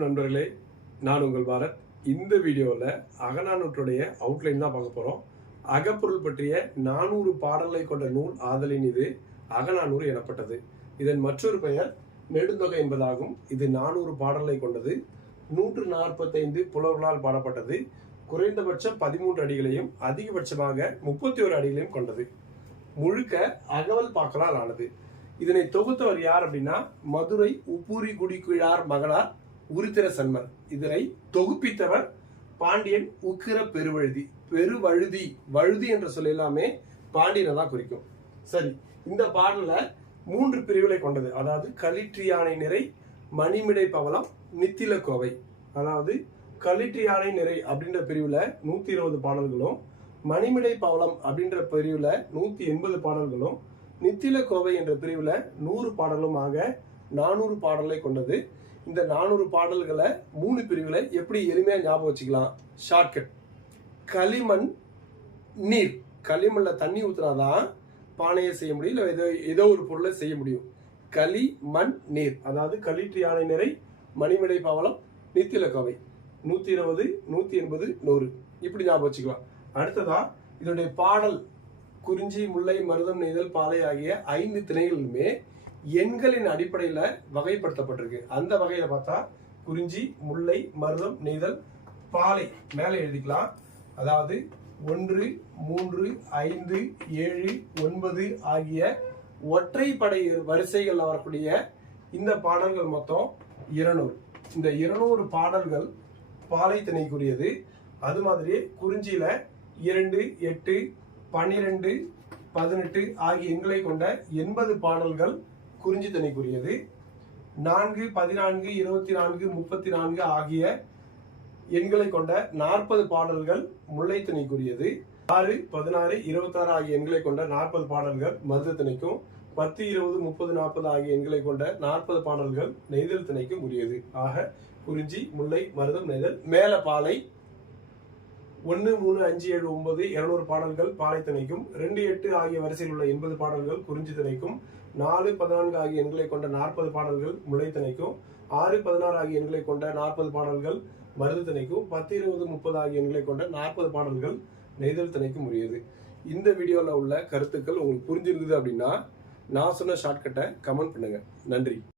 வணக்கம் நண்பர்களே நான் உங்கள் பாரத். இந்த வீடியோவில் அகநானூற்றுடைய அவுட்லைன் தான் பார்க்க போகிறோம் அகப்பொருள் பற்றிய நானூறு பாடல்களை கொண்ட நூல் ஆதலின் இது அகநானூறு எனப்பட்டது. இதன் மற்றொரு பெயர் நெடுந்தொகை என்பதாகும். இது நானூறு பாடல்களை கொண்டது. நூற்று நாற்பத்தைந்து புலவர்களால் பாடப்பட்டது. குறைந்தபட்சம் பதிமூன்று அடிகளையும் அதிகபட்சமாக முப்பத்தி ஒரு அடிகளையும் கொண்டது. முழுக்க அகவல் பார்க்கலால் ஆனது. இதனை தொகுத்தவர் யார் அப்படின்னா மதுரை உப்பூரி குடிக்குழார் மகளார் உருத்திர சன்மர் இதனை தொகுப்பித்தவர் பாண்டியன் உக்கிர பெருவழுதி. பெருவழுதி. வழுதி என்ற சொல் எல்லாமே பாண்டியனை தான் குறிக்கும். சரி இந்த பாடல மூன்று பிரிவுகளை கொண்டது. அதாவது களிற்றியானை நிறை மணிமிடை பவளம் நித்தில கோவை. அதாவது களிற்றியானை நிறை அப்படின்ற பிரிவுல நூத்தி இருபது பாடல்களும் மணிமிடை பவளம் அப்படின்ற பிரிவுல நூத்தி எண்பது பாடல்களும் நித்தில கோவை என்ற பிரிவுல நூறு பாடலும் ஆக நானூறு பாடலை கொண்டது. இந்த நானூறு பாடல்களை மூணு பிரிவுகளை எப்படி எளிமையாக ஞாபகம் வச்சுக்கலாம்? ஷார்ட்கட் களிமண் நீர். களிமண்ணில் தண்ணி ஊற்றுனாதான் பானையை செய்ய முடியும் இல்லை ஏதோ ஏதோ ஒரு பொருளை செய்ய முடியும். களி மண் நீர். அதாவது களிற்று யானை நிறை மணிமடை பவளம் நித்தில கோவை. இருபது நூற்றி எண்பது நூறு. இப்படி ஞாபகம் வச்சுக்கலாம். அடுத்ததா இதனுடைய பாடல் குறிஞ்சி முல்லை மருதம் நெய்தல் பாலை ஆகிய ஐந்து திணைகளுமே எண்களின் அடிப்படையில் வகைப்படுத்தப்பட்டிருக்கு. அந்த வகையில பார்த்தா குறிஞ்சி முல்லை மருதம் நெய்தல் பாலை மேலே எழுதிக்கலாம். அதாவது ஒன்று மூன்று ஐந்து ஏழு ஒன்பது ஆகிய ஒற்றைப்படை வரிசைகளில் வரக்கூடிய இந்த பாடல்கள் மொத்தம் இருநூறு. இந்த இருநூறு பாடல்கள் பாலை திணைக்குரியது. அது மாதிரி குறிஞ்சியில இரண்டு எட்டு பன்னிரெண்டு பதினெட்டு ஆகிய எண்களை கொண்ட எண்பது பாடல்கள் குறிஞ்சி திணைக்குரியது நான்கு பதினான்கு இருபத்தி நான்கு முப்பத்தி நான்கு ஆகிய எண்களை கொண்ட நாற்பது பாடல்கள் முல்லை திணைக்குரியது ஆறு பதினாறு இருபத்தாறு ஆகிய எண்களை கொண்ட நாற்பது பாடல்கள் மருத பத்து இருபது முப்பது நாற்பது ஆகிய எண்களை கொண்ட நாற்பது பாடல்கள் நெய்தல் திணைக்கும் உரியது. ஆக குறிஞ்சி முல்லை மருதம் நெய்தல் மேல பாலை ஒன்று மூணு அஞ்சு ஏழு ஒன்பது இருநூறு பாடல்கள் பாலை ரெண்டு எட்டு ஆகிய வரிசையில் உள்ள எண்பது பாடல்கள் குறிஞ்சி திணைக்கும் நாலு பதினான்கு ஆகிய எண்களை கொண்ட நாற்பது பாடல்கள் முளைத்தனைக்கும் ஆறு பதினாறு ஆகிய எண்களை கொண்ட நாற்பது பாடல்கள் மருது திணைக்கும் பத்து இருபது முப்பது ஆகிய எண்களை கொண்ட நாற்பது பாடல்கள் நெய்தல் திணைக்கும் உரியது. இந்த வீடியோவில் உள்ள கருத்துக்கள் உங்களுக்கு புரிஞ்சிருந்தது அப்படின்னா நான் சொன்ன ஷார்ட்கட்டை கமெண்ட் பண்ணுங்கள் நன்றி.